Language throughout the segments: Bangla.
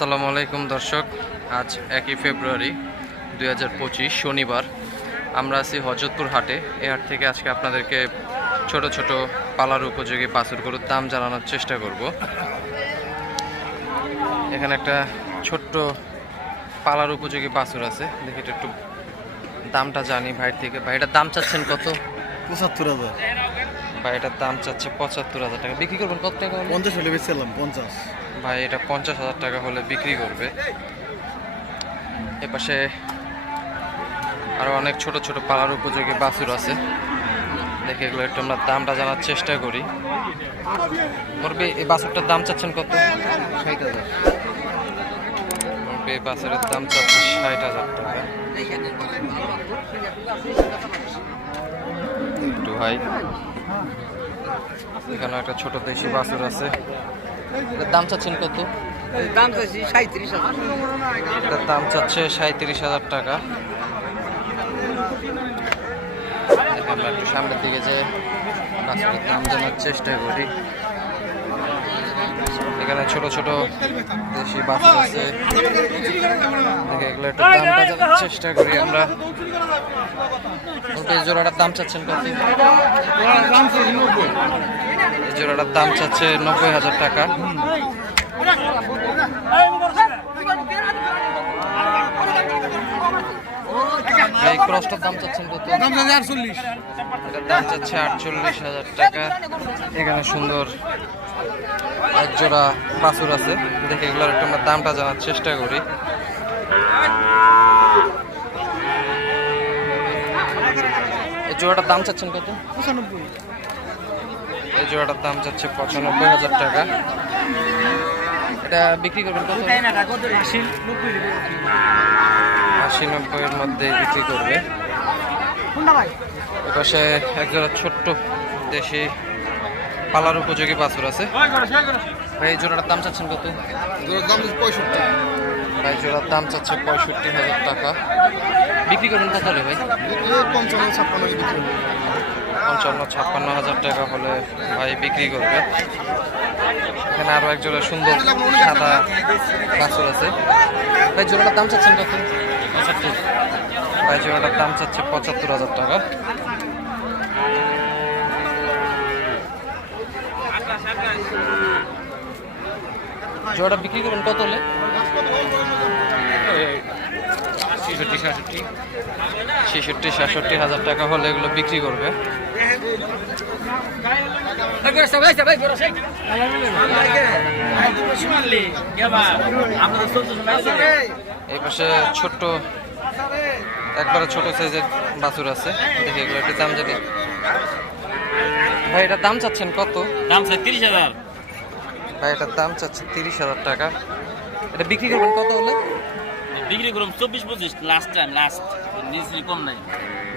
আসসালামু আলাইকুম দর্শক আজ একই ফেব্রুয়ারি দু হাজার পঁচিশ শনিবার। আমরা আছি হজরতপুর হাটে। এই হাট থেকে আজকে আপনাদেরকে ছোট ছোট পালার উপযোগী গরুর দাম জানানোর চেষ্টা করব। এখানে একটা ছোট্ট পালার উপযোগী বাছুর আছে। দেখি এটা একটু দামটা জানি ভাইয়ের থেকে। ভাইটার দাম চাচ্ছেন কত? পঁচাত্তর হাজার। ভাইটার দাম চাচ্ছে পঁচাত্তর হাজার টাকা। বিক্রি করবেন কত টাকা? পঞ্চাশ হলে বেচছিলাম পঞ্চাশ। ভাই এটা পঞ্চাশ হাজার টাকা হলে বিক্রি করবে। এপাশে আরও অনেক ছোট ছোট পালার উপযোগী বাছুর আছে। দেখে এগুলো একটু আমরা দামটা জানার চেষ্টা করি। মুরবি এই বাছুরটার দাম চাচ্ছেন কত? ষাট হাজার। মুরবি এই বাছুরের দাম চাচ্ছে ষাট হাজার টাকা। একটু ভাই এখানে একটা ছোট দেশি বাছুর আছে। দাম চাচ্ছেন কত? দাম চাচ্ছি সাঁত্রিশ হাজার। দাম চাচ্ছে সাঁত্রিশ হাজার টাকা। আমরা একটু সামনের দিকে যে দাম জানার চেষ্টা করি। এখানে ছোট ছোট দেশি বাচ্চা আছে। দেখে এগুলো একটু দামটা জানার চেষ্টা করি আমরা। এই জোড়াটার দাম চাচ্ছেন কত? এই জোড়াটার দাম চাচ্ছে নব্বই হাজার টাকা। এই ক্রসটার দাম চাচ্ছেন কত? দাম চাইছি আটচল্লিশ। এটার দাম চাচ্ছে আটচল্লিশ হাজার টাকা। এখানে সুন্দর এক জোড়া বাছুর আছে। দেখে এগুলোর একটু আমরা দামটা জানার চেষ্টা করি। এই জোড়াটার দাম চাচ্ছেন কত? পঁচানব্বই এই জোড়াটার দাম চাচ্ছে পঁচানব্বই হাজার টাকা। এটা বিক্রি করবেন কত? আশি। নব্বইয়ের মধ্যে বিক্রি করবে। এপাশে একজোড়া ছোট্ট দেশি পালার উপযোগী বাছুর আছে। ভাই এই জোড়াটার দাম চাচ্ছেন কত? পঁয়ষট্টি। ভাই জোড়ার দাম চাচ্ছে পঁয়ষট্টি হাজার টাকা। বিক্রি করবেন কত হলে ভাই? পঞ্চান্ন ছাপ্পান্ন পঞ্চান্ন ছাপ্পান্ন হাজার টাকা হলে ভাই বিক্রি করবে। এখানে আরও এক জোড়া সুন্দর সাদা বাছুর আছে। ভাই জোড়াটার দাম চাচ্ছেন কত? পঁচাত্তর ভাই দাম চাচ্ছে পঁচাত্তর হাজার টাকা জোড়াটা বিক্রি করবেন কত হলে ছেষট্টি সাতষট্টি হাজার টাকা হলে এগুলো বিক্রি করবে এই পাশে ছোট্ট একবারে ছোট সাইজের বাছুর আছে। দেখি এগুলো একটু দাম জানি। ভাই এটার দাম চাচ্ছেন কত? দাম চাই তিরিশ হাজার। ভাই এটার দাম চাচ্ছে তিরিশ হাজার টাকা। এটা বিক্রি করবেন কত হলে? বিক্রি করুন চব্বিশ পঁচিশ লাস্ট টাইম লাস্ট নিচে কম নাই।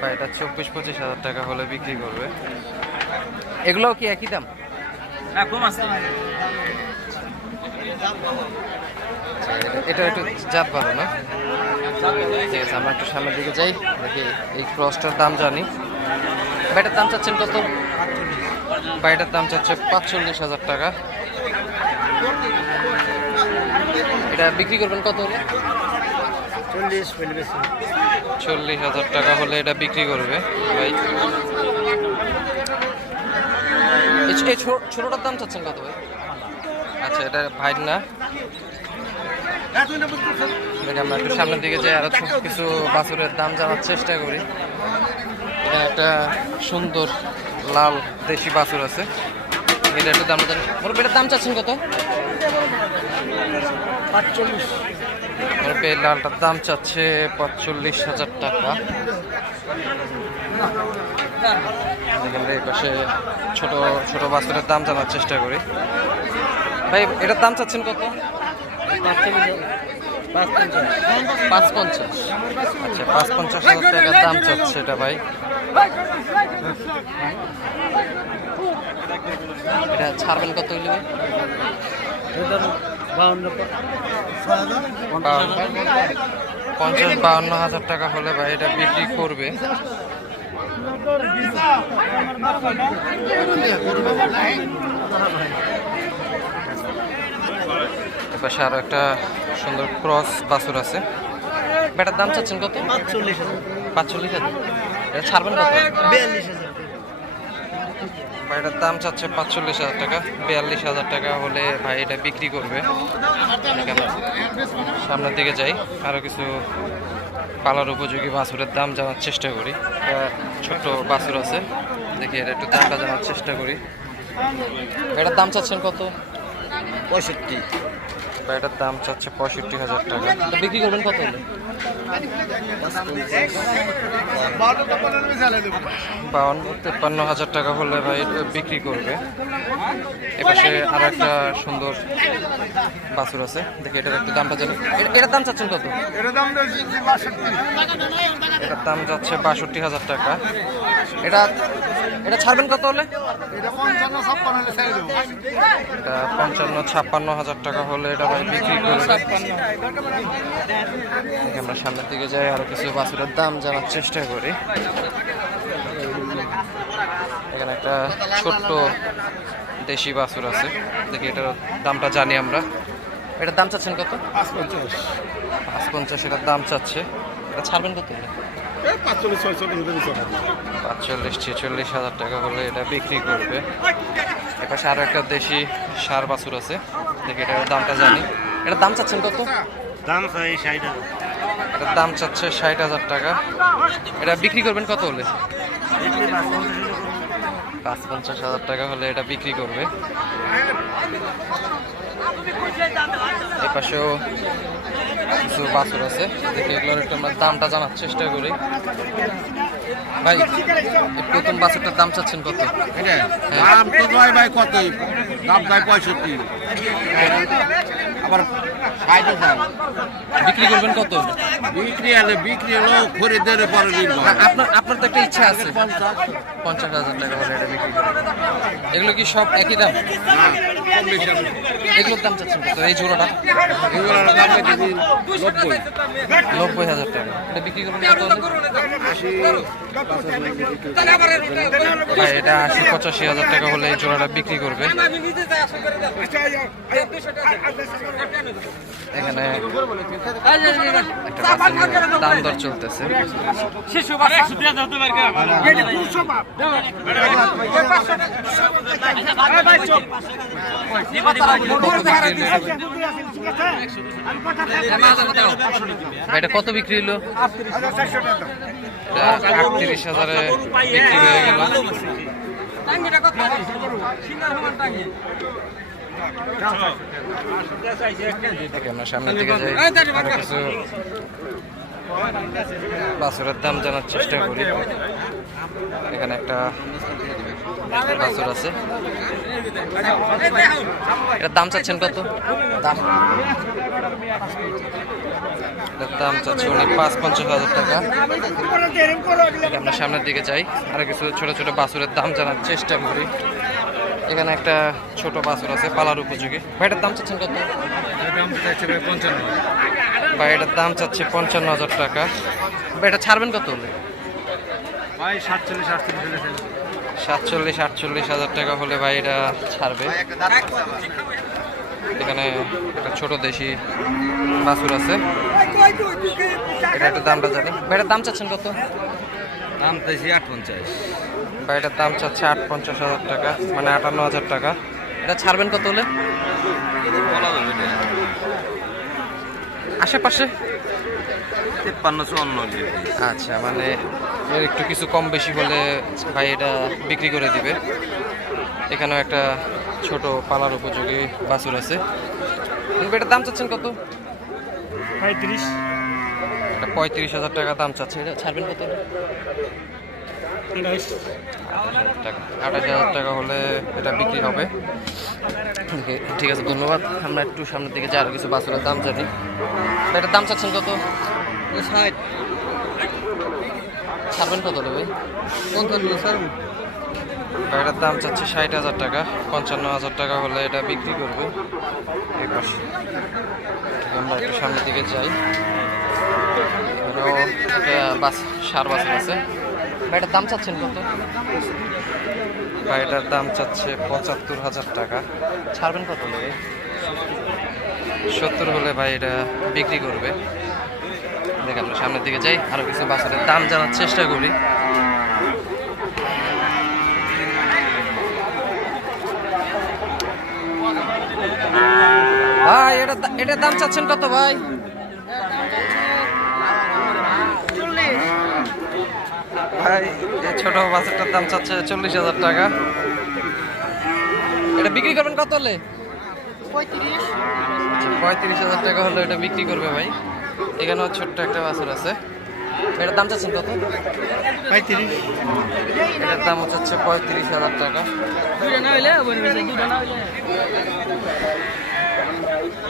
ভাই এটা চব্বিশ পঁচিশ হাজার টাকা হলে বিক্রি করবে। এগুলোও কি একই দাম? না কম আছে। এটা একটু জাত ভালো না? ঠিক আছে আমরা একটু সামনের দিকে যাই দেখি এই ক্রসটার দাম জানি। বাইটার দাম চাচ্ছেন কত? বাইটার দাম চাচ্ছে পাঁচচল্লিশ হাজার টাকা। এটা বিক্রি করবেন কত হলে? চল্লিশ হাজার টাকা হলে এটা বিক্রি করবে ভাই। এই ছোটটার দাম চাচ্ছেন কত ভাই? আচ্ছা এটা ভাই না। দেখে আমরা একটু সামনের দিকে যাই আরও ছোট কিছু বাছুরের দাম জানার চেষ্টা করি। এটা একটা সুন্দর লাল দেশি বাছুর আছে। এটা একটু দাম জানি। বলব এটার দাম চাচ্ছেন কত? পাঁচচল্লিশ। লালটার দাম চাচ্ছে পাঁচচল্লিশ হাজার টাকা। এই পাশে ছোট ছোট বাছুরের দাম জানার চেষ্টা করি। ভাই এটার দাম চাচ্ছেন কত? পাঁচ পঞ্চাশ আচ্ছা পাঁচ পঞ্চাশ হাজার টাকার দাম চাচ্ছে এটা ভাই। এটা ছাড়বেন কত হইলে পঞ্চাশ, বাউন্ন হাজার টাকা হলে ভাই এটা বিক্রি করবে। এপাশে আরও একটা সুন্দর ক্রস বাছুর আছে। বেটার দাম চাচ্ছেন কত? পাঁচচল্লিশ হাজার। পাঁচচল্লিশ হাজার। এটা ছাড়বেন কত? বিয়াল্লিশ হাজার। এটার দাম চাচ্ছে পাঁচচল্লিশ হাজার টাকা। বিয়াল্লিশ হাজার টাকা হলে ভাই এটা বিক্রি করবে। সামনের দিকে যাই। আরও কিছু পালার উপযোগী বাছুরের দাম জানার চেষ্টা করি। ছোট্ট বাছুর আছে। দেখি এটা একটু দামটা জানার চেষ্টা করি। এটার দাম চাচ্ছেন কত? পঁয়ষট্টি। বা এটার দাম চাচ্ছে পঁয়ষট্টি হাজার টাকা। বিক্রি করবেন কত হলে? বাউন্ন তেপ্পান্ন হাজার টাকা হলে ভাই বিক্রি করবে। এপাশে আর একটা সুন্দর বাছুর আছে। দেখি এটার একটু দামটা জানি। এটার দাম চাচ্ছেন কত? এটার দাম যাচ্ছে বাষট্টি হাজার টাকা। এটা এটা ছাড়বেন কত হলে? এটা পঞ্চান্ন ছাপ্পান্ন হাজার টাকা হলে এটা বিক্রি করবে আমরা সামনের দিকে যাই আরও কিছু বাছুরের দাম জানার চেষ্টা করি। এখানে একটা ছোট্ট দেশি বাছুর আছে। দেখি এটার দামটা জানি আমরা। এটার দাম চাচ্ছেন কত? পাঁচ পঞ্চাশ পাঁচ পঞ্চাশ এটার দাম চাচ্ছে। এটা ছাড়বেন কত? পাঁচচল্লিশ ছেচল্লিশ হাজার টাকা হলে এটা বিক্রি করবে। এপাশে আরও একটা দেশি সার বাছুর আছে। দেখি এটার দামটা জানি। এটার দাম চাচ্ছেন কত? দাম চাই ষাট হাজার। এটার দাম চাচ্ছে ষাট হাজার টাকা। এটা বিক্রি করবেন কত হলে? পাঁচ পঞ্চাশ হাজার টাকা হলে এটা বিক্রি করবে। এপাশেও কিছু বাছুর আছে। দেখি এগুলোর একটু আমরা দামটা জানার চেষ্টা করি। ভাই প্রথম বাছুরটার দাম চাচ্ছেন কত? দাম তো ভাই কত দাম চাই পঁয়ষট্টি। আবার ষাট হাজার বিক্রি করবেন কত? বিক্রি হলে বিক্রি হলো খরিদের পরে নির্ভর। আপনার আপনার তো একটা ইচ্ছা আছে। পঞ্চাশ হাজার টাকা হলে এটা বিক্রি করবেন। এগুলো কি সব একই দাম? এগুলোর দাম চাচ্ছেন কত? এই জোড়াটা? এগুলোর দাম দিদি নব্বই। নব্বই হাজার টাকা। এটা বিক্রি করবেন কত? হলে এটা আশি পঁচাশি হাজার টাকা হলে এই জোড়াটা বিক্রি করবে। এখানে দাম দর চলতেছে। শিশু বাচ্চা। একশো দিয়ে দাও তোমার ভাই এটা কত বিক্রি হলো? আটত্রিশ হাজারে বিক্রি হয়ে গেল। আমরা কিছু বাছুরের দাম জানার চেষ্টা করি এখানে একটা বাছুর আছে এটার দাম চাচ্ছেন কত দাম এটার দাম চাচ্ছে উনি পাঁচ পঞ্চাশ হাজার টাকা আমরা সামনের দিকে যাই আর কিছু ছোট ছোট বাছুরের দাম জানার চেষ্টা করি। এখানে একটা ছোট বাছুর আছে পালার উপযোগী। ভাইটার দাম চাচ্ছেন কত? ভাই এটার দাম চাচ্ছে পঞ্চান্ন হাজার টাকা। ভাই এটা ছাড়বেন কত? হলে ভাই সাতচল্লিশ আটচল্লিশ সাতচল্লিশ আটচল্লিশ হাজার টাকা হলে ভাই এটা ছাড়বে। এখানে একটা ছোট দেশি বাছুর আছে। এটা একটা দামটা জানি। ভাই দাম চাচ্ছেন কত? দাম চাইছি আট পঞ্চাশ এটার দাম চাচ্ছে আট পঞ্চাশ হাজার টাকা মানে আটান্ন হাজার টাকা। এটা ছাড়বেন কত হলে? আশেপাশে? তিপ্পান্ন চুয়ান্ন আচ্ছা মানে এর একটু কিছু কম বেশি হলে ভাই এটা বিক্রি করে দিবে। এখানেও একটা ছোট পালার উপযোগী বাছুর আছে। এটার দাম চাচ্ছেন কত? পঁয়ত্রিশ। এটা পঁয়ত্রিশ হাজার টাকা দাম চাচ্ছে। এটা ছাড়বেন কত টাকা আঠাশ হাজার টাকা হলে এটা বিক্রি হবে। ঠিক আছে ধন্যবাদ। আমরা একটু সামনের দিকে যাই আরও কিছু বাছুরের দাম ভাই, এটার দাম চাচ্ছেন কত? ষাট। ছাড়বেন কত স্যার গাড়িটার দাম চাচ্ছে ষাট হাজার টাকা। পঞ্চান্ন হাজার টাকা হলে এটা বিক্রি করবে। আমরা একটু সামনের দিকে যাই। একটা বাস সার বাস আছে। গাড়িটার দাম চাচ্ছেন কত? গাড়িটার দাম চাচ্ছে পঁচাত্তর হাজার টাকা। ছাড়বেন কত লাগে সত্তর হলে ভাই এটা বিক্রি করবে। দেখে আমরা সামনের দিকে যাই আরও কিছু বাছুরের দাম জানার চেষ্টা করি। ভাই এটা এটার দাম চাচ্ছেন কত ভাই? ভাই এই ছোট বাছুরটার দাম চাচ্ছে চল্লিশ হাজার টাকা। এটা বিক্রি করবেন কত হলে? আচ্ছা, পঁয়ত্রিশ হাজার টাকা হলে এটা বিক্রি করবে ভাই। এখানেও ছোট্ট একটা বাছুর আছে। এটার দাম চাচ্ছেন কত? পঁয়ত্রিশ। এটার দাম হচ্ছে পঁয়ত্রিশ হাজার টাকা।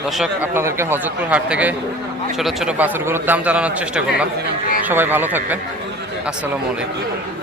দর্শক আপনাদেরকে হজরতপুর হাট থেকে ছোট ছোট বাছুরগুলোর দাম জানানোর চেষ্টা করলাম। সবাই ভালো থাকবেন। আসসালামু আলাইকুম।